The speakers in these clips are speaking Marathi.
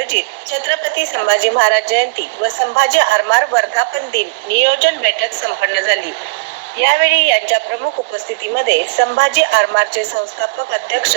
आयोजित छत्रपती संभाजी महाराज जयंती व संभाजी आरमार वर्धापन दिन नियोजन बैठक संपन्न झाली. यावेळी यांच्या प्रमुख उपस्थितीमध्ये संभाजी आरमारचे संस्थापक अध्यक्ष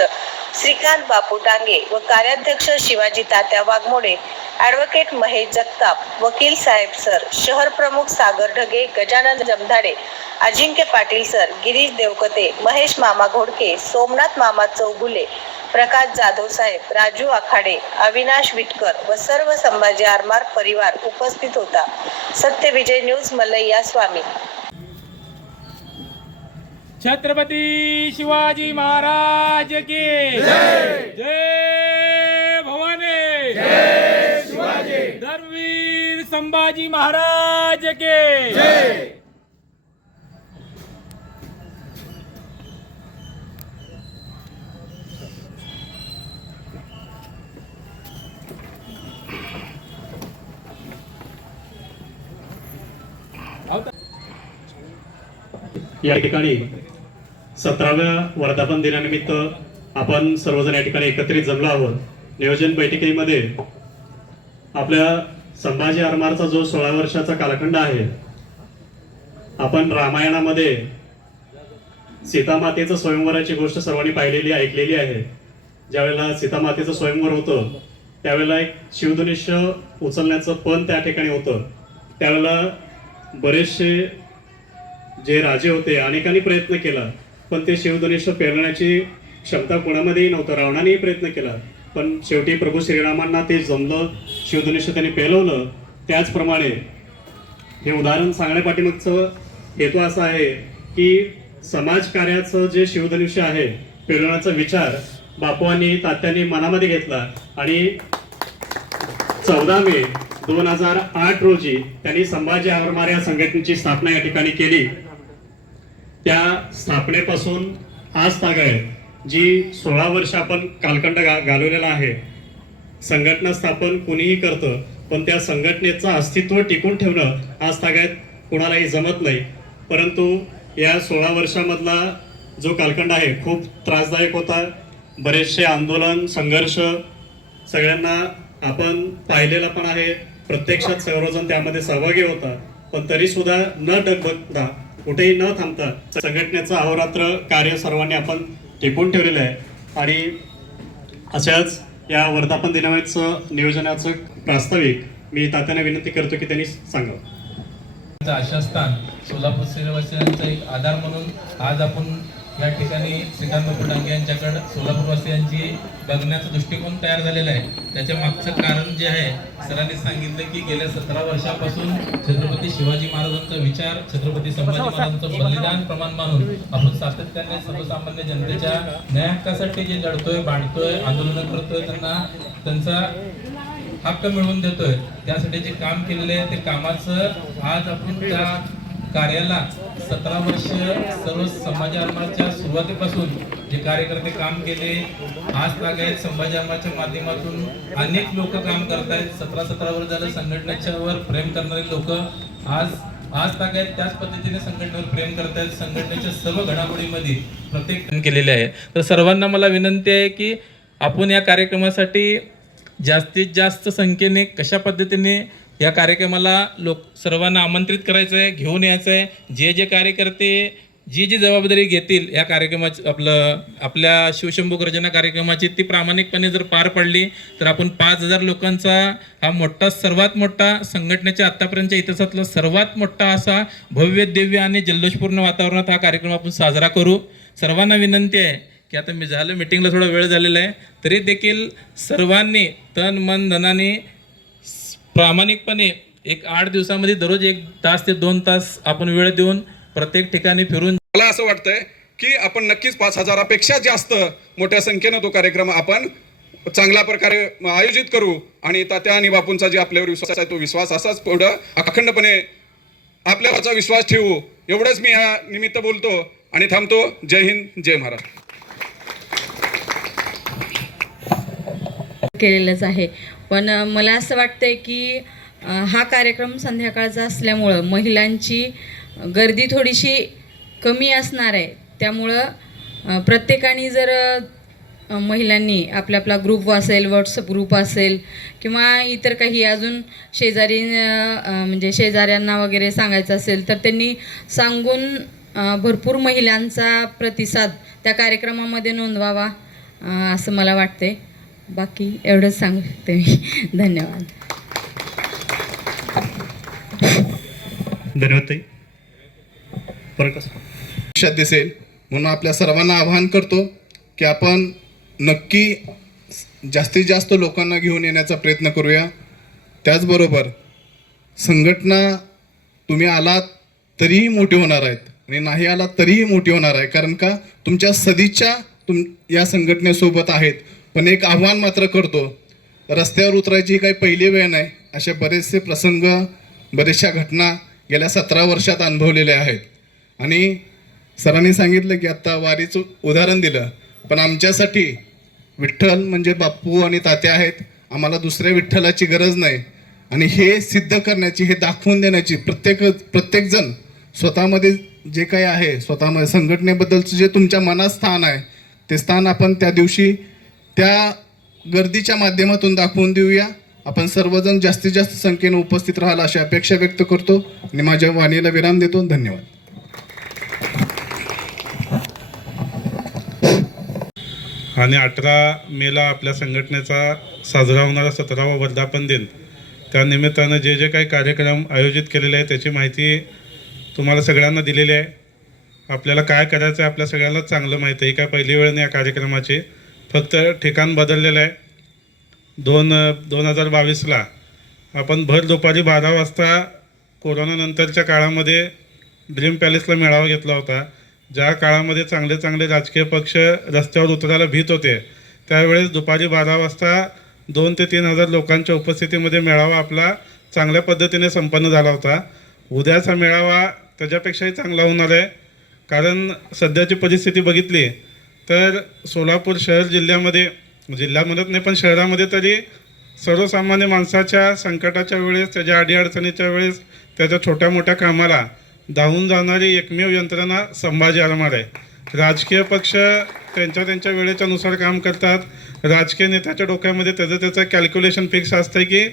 श्रीकांत बापू डांगे व कार्याध्यक्ष शिवाजी तात्या वाघमोडे ॲडव्होकेट महेश जगताप वकील साहेब सर शहर प्रमुख सागर ढगे गजानन जमधाडे अजिंक्य पाटील सर गिरीश देवकते महेश मामा घोडके सोमनाथ मामा चौगुले प्रकाश जाधव साहेब राजू आखाडे अविनाश विटकर व सर्व संभाजी आरमार परिवार उपस्थित होता. सत्य विजय न्यूज मल्लय्या स्वामी. छत्रपती शिवाजी महाराज की जय. भवानी. धर्मवीर संभाजी महाराज के या ठिकाणी सतराव्या वर्धापन दिनानिमित्त आपण सर्वजण या ठिकाणी एकत्रित जमलो आहोत. नियोजन बैठकीमध्ये आपल्या संभाजी आरमारचा जो सोळा वर्षाचा कालखंड आहे आपण रामायणामध्ये सीतामातेचं स्वयंवराची गोष्ट सर्वांनी पाहिलेली ऐकलेली आहे. ज्यावेळेला सीतामातेचं स्वयंवर होतं त्यावेळेला एक शिवधनुष्य उचलण्याचं पण त्या ठिकाणी होतं. त्यावेळेला बरेचसे जे राजे होते अनेकांनी प्रयत्न केला पण ते शिवधनुष्य पेरण्याची क्षमता कोणामध्येही नव्हतं. रावणानेही प्रयत्न केला पण शेवटी प्रभू श्रीरामांना ते जमलं शिवधनुष्य त्यांनी पेलवलं. त्याचप्रमाणे हे उदाहरण सांगण्यापाठीमागचं हेतू असा आहे की समाजकार्याचं जे शिवधनुष्य आहे पेलवण्याचा विचार बापूंनी तात्यांनी मनामध्ये घेतला आणि चौदा मे दोन हजार आठ रोजी त्यांनी संभाजी आरमार या संघटनेची स्थापना या ठिकाणी केली. त्या स्थापनेपासून आज तागायत जी सोळा वर्ष आपण कालखंड गा घालवलेला आहे. संघटना स्थापन कुणीही करतं पण त्या संघटनेचं अस्तित्व टिकून ठेवणं आज तागायत कुणालाही जमत नाही. परंतु या सोळा वर्षामधला जो कालखंड आहे खूप त्रासदायक होता. बरेचसे आंदोलन संघर्ष सगळ्यांना आपण पाहिलेला पण आहे. प्रत्यक्षात सर्वजण त्यामध्ये सहभागी होता पण तरी सुद्धा न डगबगता कुठेही न थांबता संघटनेचं अहोरात्र कार्य सर्वांनी आपण टिकून ठेवलेलं आहे. आणि अशाच या वर्धापन दिनाचं नियोजनाचं प्रास्ताविक मी तात्यांना विनंती करतो की त्यांनी सांगावं. आशास्थान सोलापूर सेवासियांचा एक आधार म्हणून आज आपण या ठिकाणी श्रीकांत बापू डांगे यांच्याकडे सोलापूरवासियांची बघण्याचा दृष्टिकोन तयार झालेला आहे. त्याच्या मागचं कारण जे आहे सरांनी सांगितलं की गेल्या सतरा वर्षापासून छत्रपती शिवाजी महाराजांचा विचार छत्रपती संभाजी महाराजांचं बलिदान प्रमाण मानून आपण सातत्याने सर्वसामान्य जनतेच्या न्याय हक्कासाठी जे लढतोय बांधतोय आंदोलन करतोय त्यांना त्यांचा हक्क मिळवून देतोय. त्यासाठी जे काम केलेले आहे ते कामाचं आज आपण त्या कार्याला सतरा वर्ष सर्व समाज सुरुवातीपासून जे कार्यकर्ते काम केले आज तागायत संभाजी आरमाच्या माध्यमातून अनेक लोक काम करतायत. सतरा सतरा वर्ष झालं संघटनेच्या वर प्रेम करणारे लोक आज आज तागायत त्याच पद्धतीने संघटनेवर प्रेम करतायत. संघटनेच्या सर्व घडामोडीमध्ये प्रत्येक केलेले आहे. तर सर्वांना मला विनंती आहे की आपण या कार्यक्रमासाठी जास्तीत जास्त संख्येने कशा पद्धतीने या कार्यक्रमाला लोक सर्वांना आमंत्रित करायचं आहे घेऊन यायचं आहे जे जे कार्यकर्ते जी जी जबाबदारी घेतील या कार्यक्रमाची आपलं आपल्या शिवशंभू गर्जना कार्यक्रमाची ती प्रामाणिकपणे जर पार पडली तर आपण पाच हजार लोकांचा हा मोठा सर्वात मोठा संघटनेच्या आत्तापर्यंतच्या इतिहासातला सर्वात मोठा असा भव्य दिव्य आणि जल्लोषपूर्ण वातावरणात हा कार्यक्रम आपण साजरा करू. सर्वांना विनंती आहे की आता मी झालं मिटिंगला थोडा वेळ झालेला आहे तरी देखील सर्वांनी तन मन धनाने प्रामाणिकपणे एक आठ दिवसामध्ये दररोज एक तास ते दोन तास आपण वेळ देऊन प्रत्येक ठिकाणी फिरून मला असं वाटतंय की आपण नक्कीच पाच हजारापेक्षा जास्त मोठ्या संख्येनं तो कार्यक्रम आपण चांगल्या प्रकारे आयोजित करू. आणि तात्या आणि बापूंचा जे आपल्यावर विश्वास आहे तो विश्वास असाच पुढं अखंडपणे आपल्यावरचा विश्वास ठेवू. एवढंच मी ह्या निमित्त बोलतो आणि थांबतो. जय हिंद जय महाराष्ट्र. केलेलंच आहे. पण मला असं वाटतंय की हा कार्यक्रम संध्याकाळचा असल्यामुळं महिलांची गर्दी थोडीशी कमी असणार आहे. त्यामुळं प्रत्येकाने जर महिलांनी आपला आपला ग्रुप असेल व्हॉट्सअप ग्रुप असेल किंवा इतर काही अजून शेजारी म्हणजे शेजाऱ्यांना वगैरे सांगायचं असेल तर त्यांनी सांगून भरपूर महिलांचा प्रतिसाद त्या कार्यक्रमामध्ये नोंदवावा असं मला वाटते बाकी एवढंच सांगते मी. धन्यवाद. धन्यवाद ताई. परत कसं भविष्यात दिसेल. म्हणून आपल्या सर्वांना आवाहन करतो की आपण नक्की जास्तीत जास्त लोकांना घेऊन येण्याचा प्रयत्न करूया. त्याचबरोबर संघटना तुम्ही आलात तरीही मोठी होणार आहेत. आणि नाही आलात तरीही मोठी होणार आहे. कारण का? तुमच्या सदिच्छा तुम या संघटनेसोबत आहेत. पण एक आव्हान मात्र करतो रस्त्यावर उतरायची ही काही पहिली वेळ नाही असे बरेचसे प्रसंग बऱ्याचशा घटना गेल्या सतरा वर्षात अनुभवलेल्या आहेत. आणि सरांनी सांगितलं की आत्ता वारीचं उदाहरण दिलं पण आमच्यासाठी विठ्ठल म्हणजे बाप्पू आणि तात्या आहेत आम्हाला दुसऱ्या विठ्ठलाची गरज नाही. आणि हे सिद्ध करण्याची हे दाखवून देण्याची प्रत्येक प्रत्येकजण स्वतःमध्ये जे काही आहे स्वतःमध्ये संघटनेबद्दलचं जे तुमच्या मनात स्थान आहे ते स्थान आपण त्या दिवशी त्या गर्दीच्या माध्यमातून दाखवून देऊया. आपण सर्वजण जास्तीत जास्त संख्येने उपस्थित राहाल अशी अपेक्षा व्यक्त करतो आणि माझ्या वाणीला विराम देतो. धन्यवाद. आणि अठरा मेला आपल्या संघटनेचा साजरा होणारा सतरावा वर्धापन दिन. त्या निमित्तानं जे जे काही कार्यक्रम आयोजित केलेले आहे त्याची माहिती तुम्हाला सगळ्यांना दिलेली आहे. आपल्याला काय करायचं आहे आपल्या सगळ्यांनाच चांगलं माहिती आहे. ही काय पहिली वेळ नाही या कार्यक्रमाची. फक्त ठिकाण बदललेलं आहे. दोन दोन हजार बावीसला आपण भर दुपारी बारा वाजता कोरोनानंतरच्या काळामध्ये ड्रीम पॅलेसला मेळावा घेतला होता. ज्या काळामध्ये चांगले चांगले राजकीय पक्ष रस्त्यावर उतरायला भीत होते त्यावेळेस दुपारी बारा वाजता दोन ते तीन हजार लोकांच्या उपस्थितीमध्ये मेळावा आपला चांगल्या पद्धतीने संपन्न झाला होता. उद्याचा मेळावा त्याच्यापेक्षाही चांगला होणार आहे. कारण सध्याची परिस्थिती बघितली तर सोलापूर शहर जिल्ह्यामध्ये जिल्हा म्हणत नाही पण शहरामध्ये तरी सर्वसामान्य माणसाच्या संकटाच्या वेळेस त्याच्या अडीअडचणीच्या वेळेस त्याच्या छोट्या मोठ्या कामाला धावून जाणारी एकमेव यंत्रणा संभाजी आरमार आहे. राजकीय पक्ष त्यांच्या त्यांच्या वेळेच्यानुसार काम करतात. राजकीय नेत्याच्या डोक्यामध्ये त्याचं त्याचं कॅल्क्युलेशन फिक्स असतं की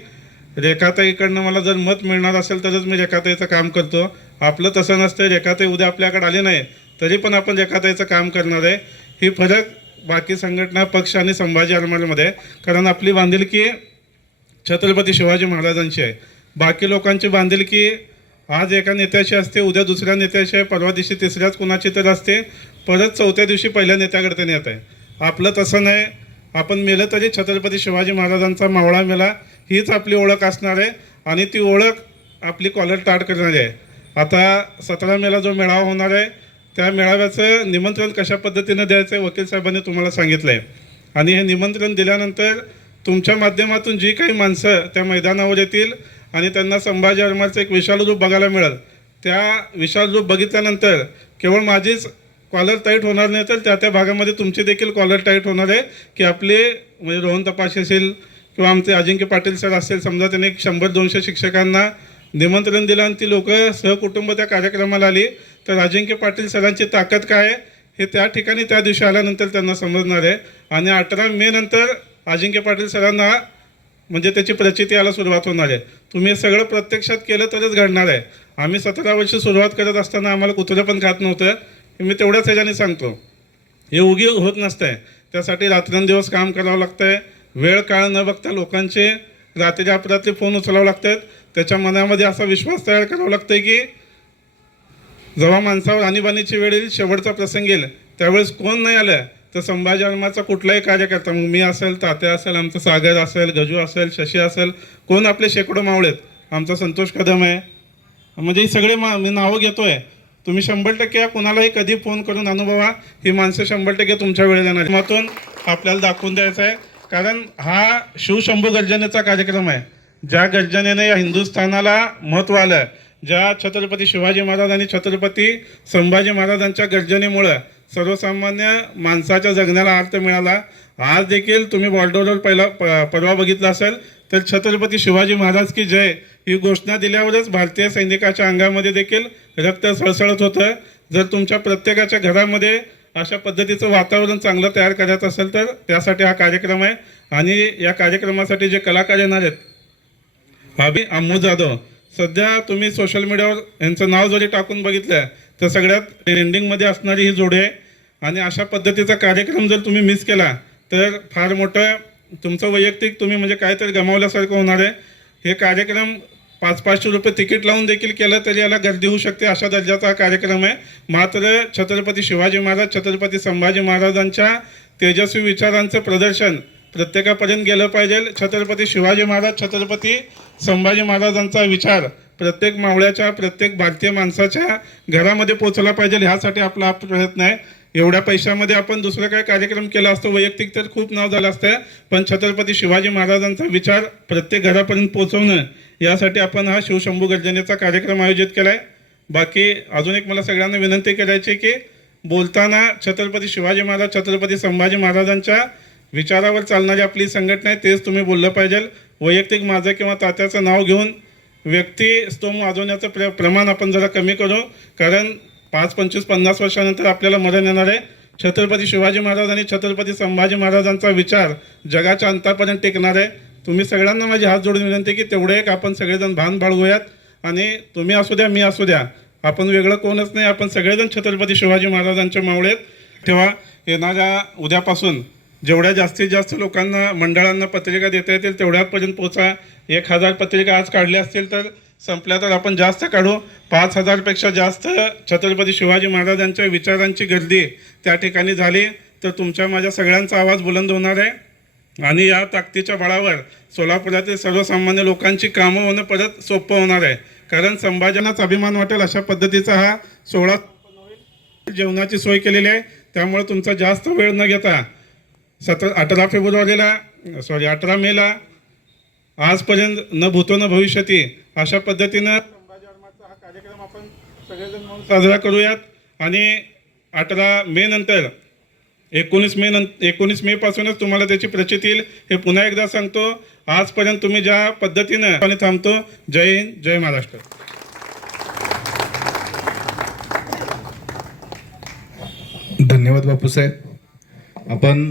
रेखाताईकडनं मला जर मत मिळणार असेल तरच मी रेखाताईचं काम करतो. आपलं तसं नसतं रेखाताई उद्या आपल्याकडे आले नाही तरी पण आपण रेखाताईचं काम करणार आहे. ही फरक बाकी संघटना पक्ष आणि संभाजी आरमारमध्ये. आहे. कारण आपली बांधिलकी छत्रपती शिवाजी महाराजांची आहे. बाकी लोकांची बांधिलकी आज एका नेत्याशी असते उद्या दुसऱ्या नेत्याशी आहे परवा दिवशी तिसऱ्याच कुणाची तर असते परत चौथ्या दिवशी पहिल्या नेत्याकडे ते नेत आहे. आपलं तसं नाही. आपण मेलं तरी छत्रपती शिवाजी महाराजांचा मावळा मेला हीच आपली ओळख असणार आहे आणि ती ओळख आपली कॉलर टाट करणारी आहे. आता सतरा मेला जो मेळावा होणार आहे त्या मेळाव्याचं निमंत्रण कशा पद्धतीनं द्यायचं आहे वकील साहेबांनी तुम्हाला सांगितलं आहे आणि हे निमंत्रण दिल्यानंतर तुमच्या माध्यमातून जी काही माणसं त्या मैदानावर येतील आणि त्यांना संभाजी आरमारचं एक विशाल रूप बघायला मिळेल. त्या विशाल रूप बघितल्यानंतर केवळ माझीच कॉलर टाईट होणार नाही तर त्या त्या भागामध्ये तुमची देखील कॉलर टाईट होणार आहे की आपले म्हणजे रोहन तपाशी असेल किंवा आमचे अजिंक्य पाटील सर असेल समजा त्यांनी एक शंभर दोनशे शिक्षकांना निमंत्रण दिलं आणि ती लोकं सहकुटुंब त्या कार्यक्रमाला आली. तर अजिंक्य पाटील सरांची ताकद काय आहे? हे त्या ठिकाणी त्या दिवशी आल्यानंतर त्यांना समजणार आहे. आणि अठरा मे नंतर अजिंक्य पाटील सरांना म्हणजे त्याची प्रचिती यायला सुरुवात होणार आहे. तुम्ही हे सगळं प्रत्यक्षात केलं तरच घडणार आहे. आम्ही सतरा वर्ष सुरुवात करत असताना आम्हाला कुत्रं पण खात नव्हतं. हे मी तेवढ्याच ह्याच्याने सांगतो. हे उगी होत नसतंय. त्यासाठी रात्रंदिवस काम करावं लागतंय. वेळ काळ न बघता लोकांचे रात्री अपरात्री फोन उचलावं लागतात. त्याच्या मनामध्ये असा विश्वास तयार करावा लागतंय की जेव्हा माणसावर आणीबाणीची वेळ येईल शेवटचा प्रसंग येईल त्यावेळेस कोण नाही आलं तर संभाजी आर्माचा कुठलाही कार्यकर्ता मग मी असेल तात्या असेल आमचं सागर असेल गजू असेल शशी असेल कोण आपले शेकडो मावळेत आमचा संतोष कदम आहे. म्हणजे ही सगळे मा मी नावं घेतोय. तुम्ही शंभर टक्के या कुणालाही कधी फोन करून अनुभवा. ही माणसं शंभर टक्के तुमच्या वेळेला येणार मातून आपल्याला दाखवून द्यायचं आहे. कारण हा शिवशंभू गर्जनेचा कार्यक्रम आहे. ज्या गर्जनेने या हिंदुस्थानाला महत्त्व आलं ज्या छत्रपती शिवाजी महाराज आणि छत्रपती संभाजी महाराजांच्या गर्जनेमुळं सर्वसामान्य माणसाच्या जगण्याला अर्थ मिळाला आज देखील तुम्ही बॉर्डरवर पहिला प- परवा बघितला असेल तर छत्रपती शिवाजी महाराज की जय ही घोषणा दिल्यावरच भारतीय सैनिकाच्या अंगामध्ये देखील रक्त सळसळत होतं. जर तुमच्या प्रत्येकाच्या घरामध्ये अशा पद्धतीचं वातावरण चांगलं तयार करायचं असेल तर त्यासाठी हा कार्यक्रम आहे. आणि या कार्यक्रमासाठी जे कलाकार येणार आहेत अभि अम्मू जाधव सध्या तुम्ही सोशल मीडियावर यांचं नाव जरी टाकून बघितलं तर सगळ्यात ट्रेंडिंगमध्ये असणारी ही जोडी आहे आणि अशा पद्धतीचा कार्यक्रम जर तुम्ही मिस केला तर फार मोठं तुमचं वैयक्तिक तुम्ही म्हणजे काहीतरी गमावल्यासारखं होणार आहे. हे कार्यक्रम पाच पाचशे रुपये तिकीट लावून देखील केलं तरी याला गर्दी होऊ शकते अशा दर्जाचा हा कार्यक्रम आहे. मात्र छत्रपती शिवाजी महाराज छत्रपती संभाजी महाराजांच्या तेजस्वी विचारांचं प्रदर्शन प्रत्येकापर्यंत गेलं पाहिजे. छत्रपती शिवाजी महाराज छत्रपती संभाजी महाराजांचा विचार प्रत्येक मावळ्याच्या प्रत्येक भारतीय माणसाच्या घरामध्ये पोचला पाहिजे ह्यासाठी आपला हा प्रयत्न आहे. एवढ्या पैशामध्ये आपण दुसरं काय कार्यक्रम केला असतो? वैयक्तिक तर खूप नाव झालं असतं पण छत्रपती शिवाजी महाराजांचा विचार प्रत्येक घरापर्यंत पोहोचवणं यासाठी आपण हा शिवशंभू गर्जनेचा कार्यक्रम आयोजित केला आहे बाकी अजून एक मला सगळ्यांना विनंती करायची की बोलताना छत्रपती शिवाजी महाराज छत्रपती संभाजी महाराजांच्या विचारावर चालणारी आपली संघटना आहे तेच तुम्ही बोललं पाहिजे. वैयक्तिक माझं किंवा तात्याचं नाव घेऊन व्यक्ती स्तोम वाजवण्याचं प्र प्रमाण आपण जरा कमी करू. कारण पाच पंचवीस पन्नास वर्षानंतर आपल्याला मरण येणार आहे. छत्रपती शिवाजी महाराज आणि छत्रपती संभाजी महाराजांचा विचार जगाच्या अंतापर्यंत टेकणार आहे. तुम्ही सगळ्यांना माझी हात जोडून विनंती की तेवढे एक आपण सगळेजण भान बाळगूयात आणि तुम्ही असू द्या मी असू द्या. आपण वेगळं कोणच नाही. आपण सगळेजण छत्रपती शिवाजी महाराजांचे मावळेत तेव्हा येणाऱ्या उद्यापासून जेवढ्या जास्तीत जास्त लोकांना मंडळांना पत्रिका देता येतील तेवढ्यापर्यंत पोचा एक हजार पत्रिका आज काढल्या असतील तर संपल्या तर आपण जास्त काढू. पाच हजारपेक्षा जास्त छत्रपती शिवाजी महाराजांच्या विचारांची गर्दी त्या ठिकाणी झाली. तर तुमच्या माझ्या सगळ्यांचा आवाज बुलंद होणार आहे. आणि या ताकदीच्या बळावर सोलापुरातील सर्वसामान्य लोकांची कामं होणं परत सोपं होणार आहे. कारण संभाजनाच अभिमान वाटेल अशा पद्धतीचा हा सोहळा. जेवणाची सोय केलेली आहे. त्यामुळे तुमचा जास्त वेळ न घेता सतरा अठरा फेब्रुवारीला सॉरी अठरा मेला आजपर्यंत न भूतो न भविष्यती अशा पद्धतीनं संभाजी हा कार्यक्रम आपण सगळेजण म्हणून साजरा करूयात. आणि अठरा मे नंतर एकोणीस मे नंतर एकोणीस मेपासूनच तुम्हाला त्याची प्रचित येईल हे पुन्हा एकदा सांगतो. आजपर्यंत तुम्ही ज्या पद्धतीनं आणि थांबतो जय हिंद जय महाराष्ट्र. धन्यवाद बापूसाहेब. आपण